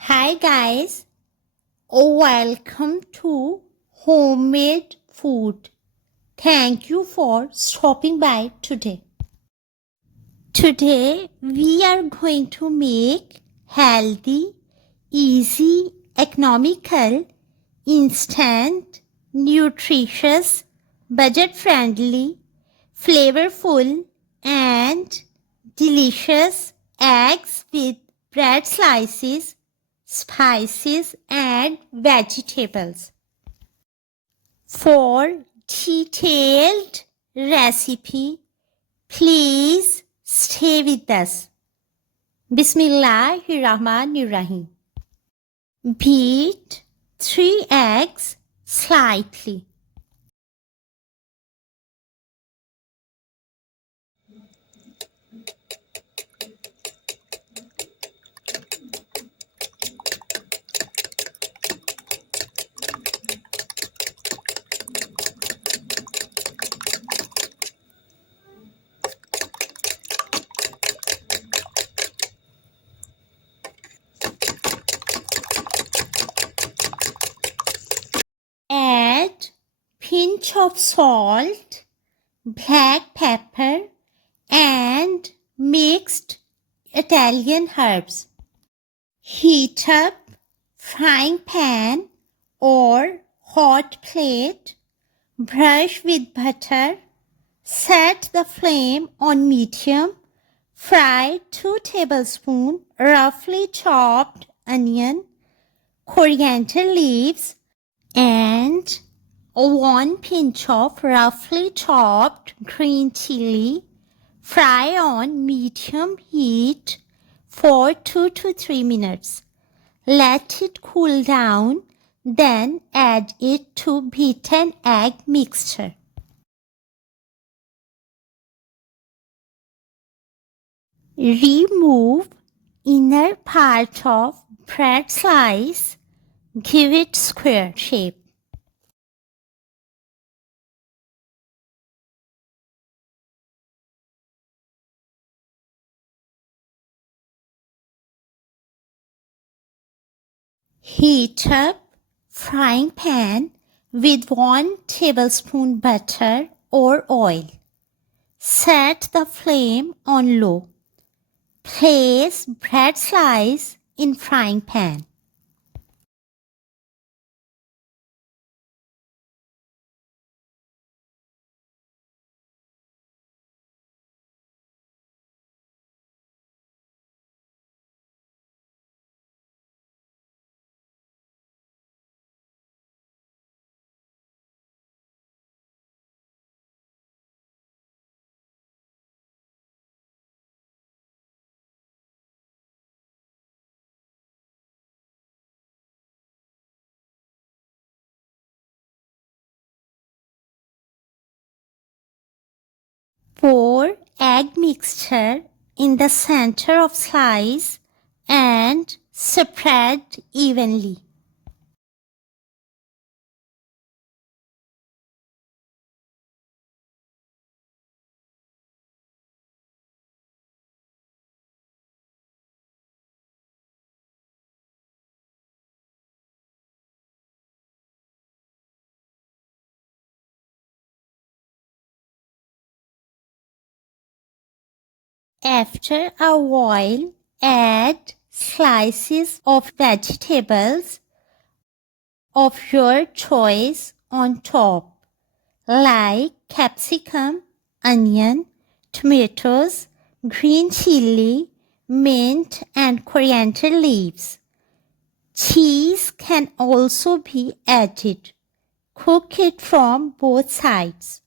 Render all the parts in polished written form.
Hi guys, welcome to Homemade Food. Thank you for stopping by today. Today we are going to make healthy, easy, economical, instant, nutritious, budget-friendly, flavorful and delicious eggs with bread slices, spices and vegetables. For detailed recipe, please stay with us. Bismillahirrahmanirrahim. Beat 3 eggs slightly. Add pinch of salt, black pepper and mixed Italian herbs. Heat up frying pan or hot plate. Brush with butter. Set the flame on medium. Fry 2 tablespoons roughly chopped onion, coriander leaves and 1 pinch of roughly chopped green chili. Fry on medium heat for 2 to 3 minutes. Let it cool down, then add it to beaten egg mixture. Remove inner part of bread slice. Give it square shape. Heat up frying pan with 1 tablespoon butter or oil. Set the flame on low. Place bread slice in frying pan. Pour egg mixture in the center of slice and spread evenly. After a while, add slices of vegetables of your choice on top, like capsicum, onion, tomatoes, green chili, mint, and coriander leaves. Cheese can also be added. Cook it from both sides.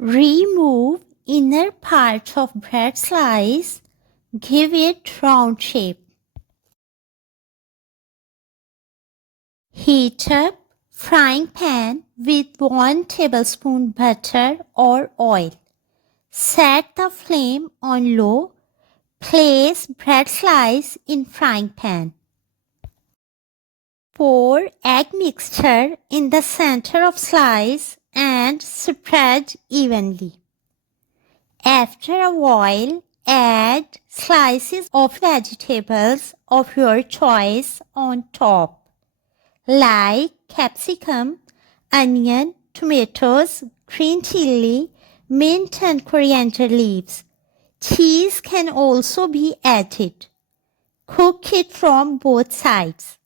Remove inner part of bread slice. Give it round shape. Heat up frying pan with 1 tablespoon butter or oil. Set the flame on low. Place bread slice in frying pan. Pour egg mixture in the center of slice and spread evenly. After a while, add slices of vegetables of your choice on top, like capsicum, onion, tomatoes, green chili, mint and coriander leaves. Cheese can also be added. Cook it from both sides.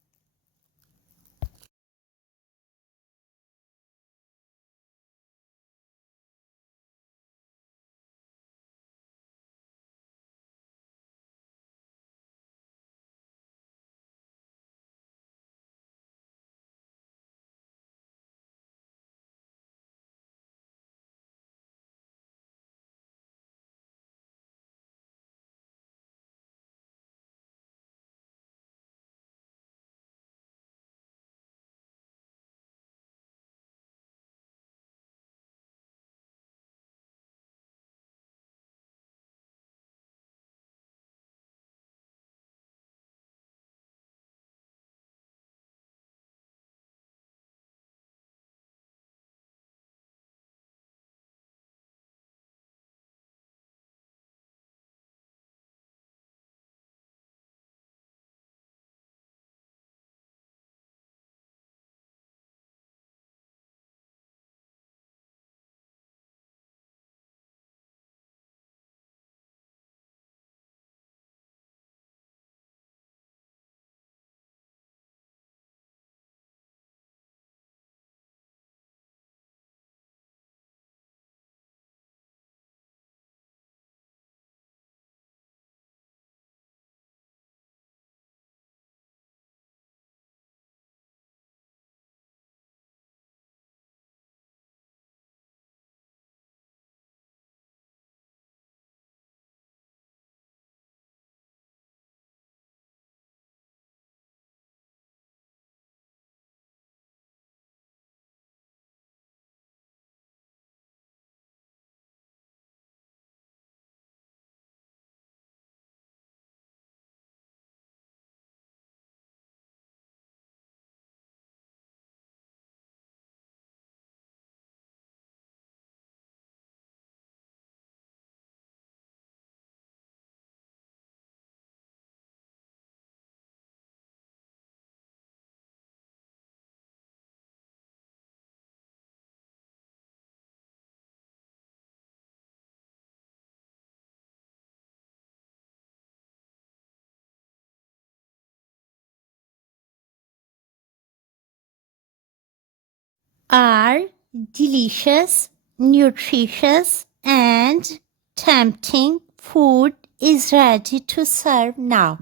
Our delicious, nutritious, and tempting food is ready to serve now.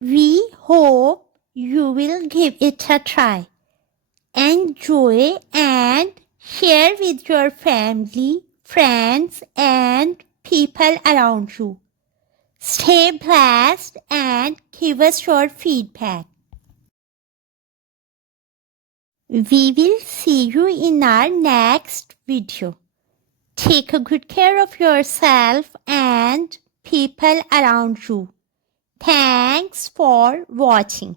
We hope you will give it a try. Enjoy and share with your family, friends, and people around you. Stay blessed and give us your feedback. We will see you in our next video. Take a good care of yourself and people around you. Thanks for watching.